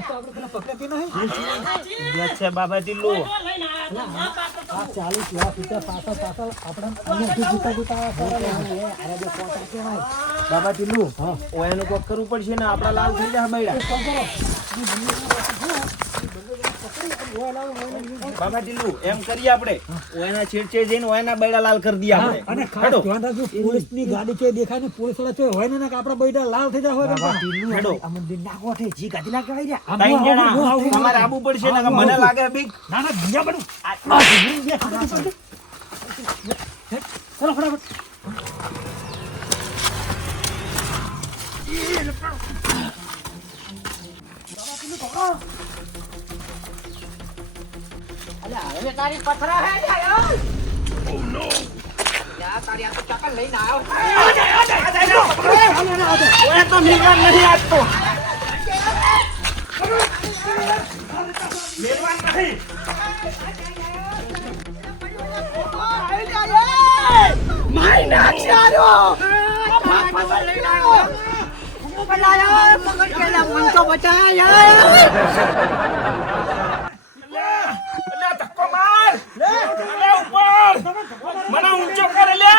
તો આપણે પેલા પકડતી નહીં છે બાબા ટીલુ આ 40 લાખ રૂપિયા પાછળ આપણે અહીંયા જીતા અરે જો કોટા કેવાય બાબા ટીલુ ઓયાનું કોક કરવું પડશે ને આપડા લાલ થઈ જાય બૈડા બાબા ટીલુ એમ કરીએ આપણે ઓયાના છેડછેડ જઈને ઓયાના બૈડા લાલ કરી દઈએ આપણે અને ખાસ ધ્યાન રાખજો પોલીસની ગાડી છે દેખાય ને પોલીસ વાળા છે હોય ને કે આપડા બૈડા લાલ થઈ જાય હોય બાબા ટીલુ હેડો આ મંદિર ના કોઠે જી ગાડી લાગે આઈ ત્રણ જણા તમારે આબુ પડશે ને મને લાગે બીક ના ના બીજા બધું ચલો ફટાફટ હવે તારી પથરા હે યાર ઓ નો યાર તારી આ તો ચક્કર લઈને આવ્યો ઓય તો નિગાર નહીં આપતો મેરવાન નહીં માઈ નાખ્યો ભાગ પાછળ લઈને આવ્યો બલાયા મગર કેલા મન તો બચાયા મને ઊંચો કરે લે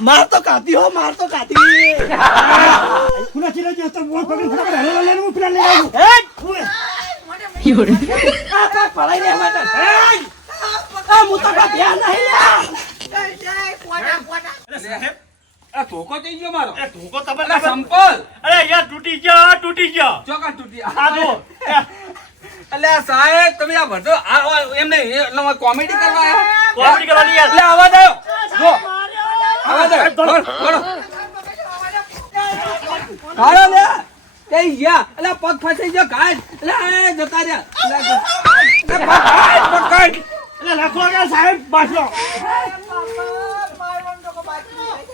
मार तो काती हो मार तो काती पुन्हा चिरा जे असतं बोल पकडून फटाफट हलवलं ले मग फिरायला लागू का पळाई रे मत आ मुता का ध्यान नाही ल्या कोटा कोटा સાહેબ આ ધોકો થઈ ગયો મારો એ ધોકો તમે અલા સંપલ અરે યાર તૂટી ગયો ચોકા તૂટી આ જો અલ્યા સાહેબ તમે આ બધો એમ નહીં કોમેડી કરવા આયા કોમેડી કરવાની યાર એટલે અવાજ આવ્યો જો અવાજ આવ્યો બોલો હાલો લે એ યા અલ્યા પગ ફસાઈ ગયો ગાય અલ્યા જતા રહ્યા પકડ એટલે લખો કે સાહેબ બાસલો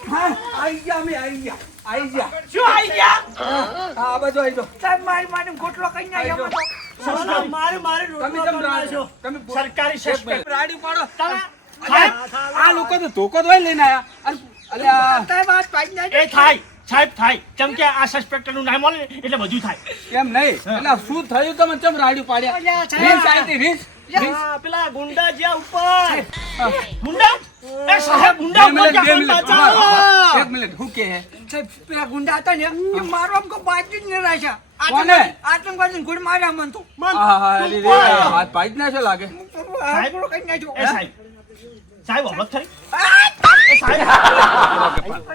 હા આવી ગયા અમે આવી ગયા શું આવી ગયા હા આ બાજુ આવી જાઓ સાહેબ મારી મારી ગોટલો કઈ ના આવ્યો સસલા મારે તમે કેમ રાડ્યો તમે સરકારી સસ્પેન્ડ રાડી પાડો સાહેબ આ લોકો તો ધોકો જ લઈને આયા અલ્યા સાહેબ આ પાઈ ના એ સાહેબ થાય ચમ કે આ સસ્પેક્ટર નું નામ મળે એટલે બધું થાય કેમ નહીં એટલે શું થયું તમે કેમ રાડી પાડ્યા રીસ આવી રીસ પેલા ગુંડા જ્યાં ઉપર ગુંડા એ સાહેબ ગુંડા ઉપર જાઓ બચાવો એક મિનિટ હું કે સાહેબ પેલા ગુંડા હતા ને એ મારો આમ કો બાજુ જ ન રાખ્યા કોને આતંકવાદી ગુડ માર્યા મન તો અરે રે હાથ પાડી નાખ્યો લાગે સાહેબ કઈ નાખ્યો એ સાહેબ અવળક થઈ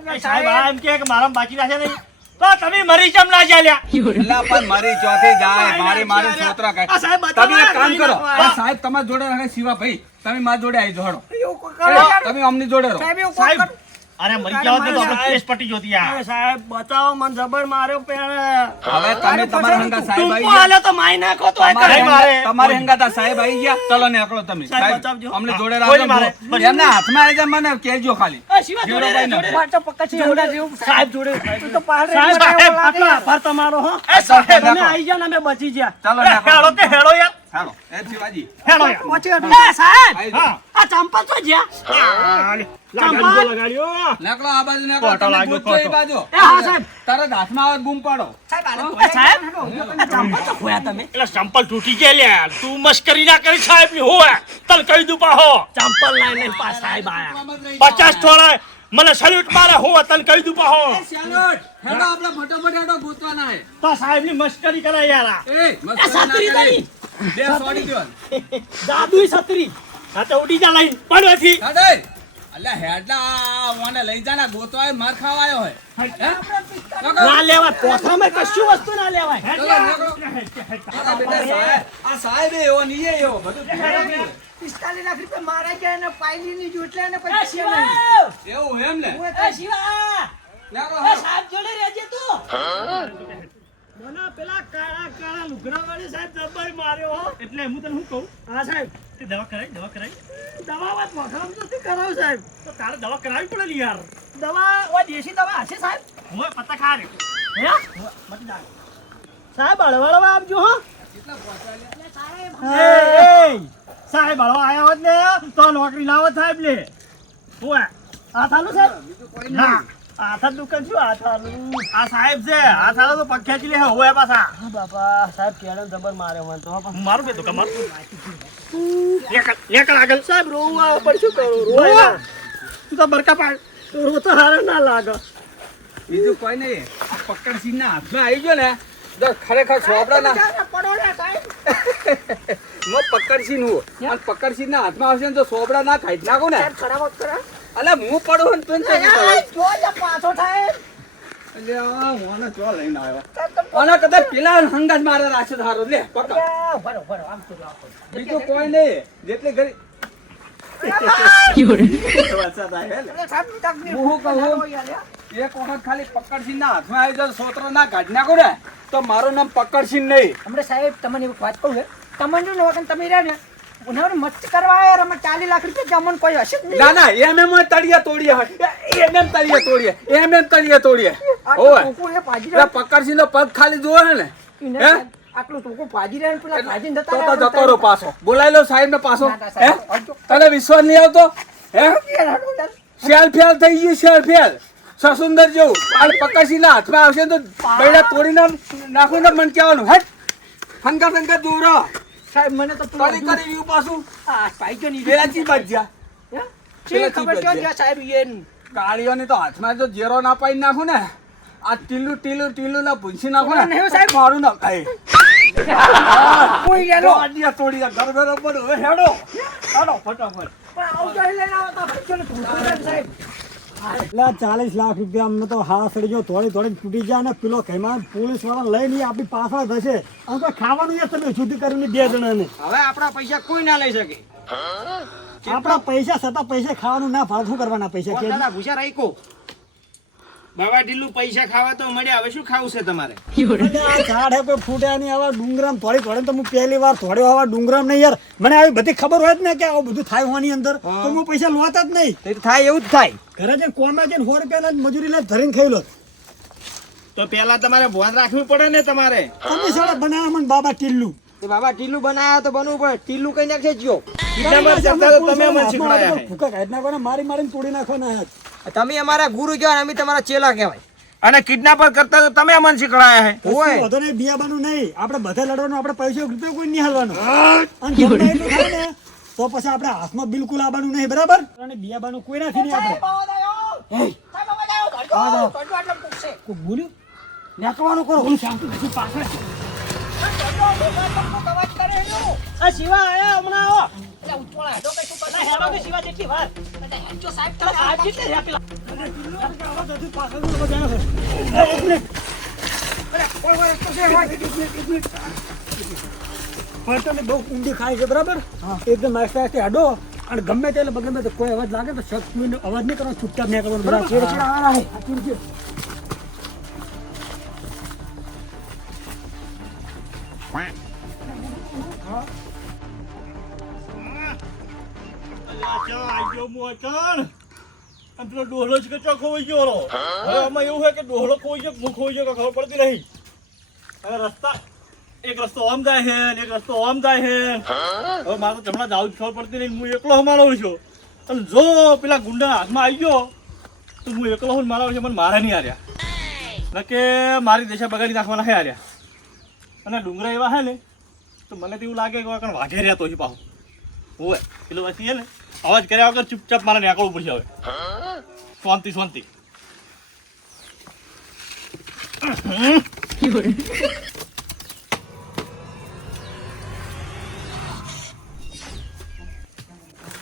એ સાહેબ આ એમ કે મારા બાકી રાખ્યા નહીં તો તમે મરી જમ ના ચાલ્યા એલા પણ મારી ચોથી જાય મારી છોતરા કાય આ સાહેબ તમે એક કામ કરો બતાવો આ સાહેબ તમારા જોડે રહે શિવા ભાઈ તમે મારા જોડે આવી જોડો એવું કોઈ કરો તમે અમની જોડે રહો સાહેબ એવું સાહેબ કોઈ અરે મરી જાવ તો આપણો કેસ પટી જોતી યાર. સાહેબ બતાવો મને જબર માર્યો પેણે. હવે તમે તમારા હંગા સાહેબ આવી ટૂંકો હાલ્યો તો મારી નાખો તો તમારે મારે. તમારે હંગાતા સાહેબ આવી ગયા. ચલો નીકળો તમે. સાહેબ, સાહેબ, બચાવજો. અમને જોડે કોઈ રાખજો. મારે. બસ. એમના હાથમાં આવી જાય મને કહેજો ખાલી. સાહેબ જોડે તો પહાડ સાહેબ, સાહેબ આટલો આભાર તમારો હો. એ સાહેબ, તમે આવી ગયા ને અમે બચી ગયા. ચાલો અરે હેડો કે હેડો યાર. ચાલો એ શિવાજી હેડો યાર. એ સાહેબ આવી હા. જાઓ. આ ચંપલ તો જ્યાં લગાડ્યો લગાડ્યો. નીકળો આ બાજુ નીકળો. કોટો તમે લાગ્યો, પૂછજો એ કોટો. બાજુ. એ હા સાહેબ તરત હાથમાં આવે બૂમ પાડો. એ સાહેબ આ ચંપલ તો ખોયા તમે એટલે ચંપલ તૂટી ગયા લ્યા. તું મસ્કરી ના કરી સાહેબ ની હોવે. તલ કહી દઉં પાહો. ચંપલ લઈને પા સાહેબ આયા 50 થોડા મને સલ્યુટ મારે હોવે. તલ કહી દઉં પાહો. એ શ્યાલોટ, હેડો આપણે ફટાફટ હેડો ગોતવાના હે. તો સાહેબ ની મસ્કરી કરે યાર આ. એ મસ્ત સાતરી ના તારી. કરી. બે સોડી દ્યો. જાદુઈ છત્રી આ તો ઉડી જા લઈને પડવાથી. હેડે. અલ્યા હેડલા મને લઈ જાના ગોતવાય માર ખાવાયો હે. હે? ના લેવાય પોથામાં કશું વસ્તુ ના લેવાય ચલો, નીકળો. આ બેટા સાહેબ, આ સાહેબ એવો નહીં એવો બધું ભેગું. 45 લાખ રૂપિયા મારા ગયા ને પાયલીની જોટલે ને એ પછી શિવા એવું એમ ને એ શિવા નીકળો, એ હેડો. સાહેબ જોડે રહેજે તું મને પેલા કાળા કાળા લુગડા વાળી સાહેબ જબર માર્યો હો એટલે હું તને શું કહું? હા સાહેબ તે દવા કરાઈ. દવા વાત પોથામાં નથી કરાવ સાહેબ તો તારે દવા કરાવી પડે ને યાર. દવા ઓ દેશી દવા હશે સાહેબ હું પત્તા ખા રે. હે સાહેબ હળવળવા આપજો હો એ સાહેબ હળવા આયા હોત ને તો નોકરી લાવો સાહેબ લે. હોવે. આ થાલું સાહેબ ના આ થાલ દુકાન શું આ થાલું આ સાહેબ છે. આ સાલો તો પગ ખેંચી લે હોવે પાછા. હા બાપા સાહેબ કેળો જબર માર્યો મને તો હું મારું કે તો કમર. નેકળ આગળ. સાહેબ રોવું આવે પણ શું કરું રોવાય ના. તું તો બરકા પાડ. રો તો હારે ના લાગે બીજું કોઈ નહીં આ પકડસિંહ ના હાથમાં આવી ગયો ને તો ખરેખર સોપડા ના પડો ને સાહેબ હું પકડસિંહ હું અને પકડસિંહ ના હાથમાં આવશે ને તો સોપડા ના ખાઈ જ નાખું ને ખરાબ કરા અલે હું પડું ને તું ને જો લે પાછો થાય એટલે આ મોને ચો લઈને આવ્યો આના કદાચ પેલા હંગાત મારે રાખશે તારો લે પકડ બરો આમ તો બીજું કોઈ નહીં જેટલી ઘડી વરસાદ આવે હે લે. સાહેબ તકલીફ હું કહું એક વખત ખાલી પકડસિંહ ના હાથમાં આવી જાય સોતરો ના કાઢી નાખો ને તો મારું નામ પકડસિંહ નહીં હમણાં સાહેબ તમને એક વાત કહું છે તમને જો નોકન તમે રહ્યા ને ઉનાળે મસ્ત કરવા આવ્યા અમે 40 લાખ રૂપિયા જમણ કોઈ હશે જ નહીં ના ના એમ તળિયા તોડીએ એમ તળિયા તોડીએ એમ તળિયા તોડીએ ઓય ટૂંકું એ પાજી પેલા પકડસિંહ નો પગ ખાલી જોવે ને એને હે? આટલું ટૂંકું પાજી રહ્યા ને પેલા ભાજી તો તો જતો રહો પાછો બોલાવી લો સાહેબ ને પાછો ના, ના, હે સાહેબ, આવજો. તને વિશ્વાસ નહીં આવતો હે શેલ ફેલ થઈ ગયું શેલ ફેલ સસુંદર જેવું અને પકડસિંહ ના હાથમાં આવશે ને તો બૈડા તોડીને નાખું ને મને કહેવાનું હટ હંગા દોરો સાહેબ મને તો કરી કરી રહ્યું પાછું આ પાઈજો નહીં પેલા ચી બાજ્યા હે? પેલા ખબર ચીજ ક્યાં છે. ગયા સાહેબ ઈયન કાળીઓની તો હાથમાં જો જેરો ના પાડી નાખું ને આ ટીલું ના ભૂંસી નાખું ને નહીં સાહેબ. મારું ના ખાય કોઈ ગયેલો અડિયા તોડી ઘર ઘર ઉપર હવે હેડો ફટાફટ પણ આવજો એ લઈને આવો તો ભાઈજો ને ભૂખું સાહેબ એટલે 40 લાખ રૂપિયા અમને તો હાથ સડી ગયો થોડી તૂટી જાય ને પેલો કહેમાં પોલીસ વાળા લઈને આપણી પાછળ થશે આમ તો ખાવાનું યાર તમે શુદ્ધ કરીને 2 જણાને હવે આપણા પૈસા કોઈ ના લઈ શકે આપણા પૈસા છતાં પૈસા ખાવાનું ના ભાવ શું કરવાના પૈસા કે દાદા ભૂસા રાખ્યો બાબા ઢીલું પૈસા ખાવા તો મળ્યા હવે શું ખાવું છે તમારે આ ઝાડ હે કોઈ ફૂટ્યા નહીં આવા ડુંગરામ થોડી તો હું પહેલી વાર થોડી આવા ડુંગરામ નહીં યાર મને આવી બધી ખબર હોય જ ને કે આવું બધું થાય હોવાની અંદર તો હું પૈસા લોતા જ નહીં થાય એવું જ થાય ઘરે જઈને કોમે જઈને 100 રૂપિયા લઈને મજૂરી લઈને ધરીને ખાઈ લો તો પેલા તમારે ભોન રાખવું પડે ને તમારે તમે સાડા બનાવ્યા મને બાબા ટીલ્લું તે બાબા ટીલું બનાયા તો બનવું પડે ટીલું કઈ નાખશે જો કિડનેપર કરતા તો તમે અમને શીખવાડ્યા હે. ભૂકા કાઢી નાખવાના મારીને તોડી નાખવાના હે. તમે અમારા ગુરુ કહેવાય અમે તમારા ચેલા કહેવાય અને કિડનેપર કરતા તો તમે અમને શીખવાડ્યા હે કશું વાંધો નહીં, બિયાબાનું નહીં આપણે બધે લડવાનું આપણે પૈસો રૂપિયા કોઈ નહીં હાલવાનું અને ગમે એટલું થાય ને તો પછી આપણે હાથમાં બિલકુલ આવવાનું નહીં બરાબર અને બિયાબાનું કોઈ નથી નહીં આપણે કોઈ બોલ્યું નાખવાનું કરો હું શાંતિ પછી પાછળ આ શિવા આયા હમણાં આવો શિવા જેટલી વાર સાહેબ કેટલી રાખેલા પણ તમે બહુ ઊંડી ખાય છે બરાબર એકદમ આસ્તે આસ્તે હાડો અને ગમે તે ગમે તે કોઈ અવાજ લાગે તો શક અવાજ નહીં કરવાનો, ચૂપચાપ નહીં કરવાનો, બરાબર? ચીડચીડ આવવાના છે. આ ચીડચીડ. પેલો ડોહલો જ કે ખોવાઈ ગયો રો. હવે આમાં એવું છે કે ડોહલો ખોઈ ગયો, હું ખોઈ ગયો કે ખબર પડતી નહીં. હવે રસ્તા એક રસ્તો આમ જાય છે ને એક રસ્તો આમ જાય છે. હવે મારે તો જમણા જાવ ખબર પડતી નહીં. હું એકલો મારો છું અને જો પેલા ગુંડા હાથમાં આવી ગયો તો હું એકલો હું મારા છે, મને મારે નહીં હાર્યા ન કે મારી દેશા બગાડી નાખવાના છે હાર્યા. અને ડુંગરા એવા છે ને તો મને તો એવું લાગે કે વાગે રહ્યા તો પાછું હોય પેલું પછી છે ને અવાજ કર્યા વગર ચૂપચાપ મારે નીકળવું પડશે. હવે શાંતિ શાંતિ.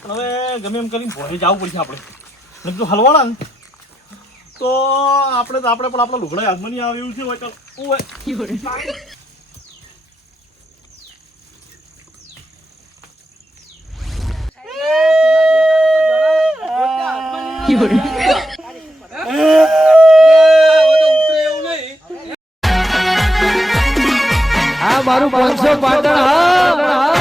હવે ગમે એમ કરીને ભોરે જવું પડશે આપણે. જો હલવાના ને તો આપણે પણ આપણા લુગડા હાથમાં નહીં આવે એવું છે. હોય ચાલ આ મારું 500 પાટણ. હા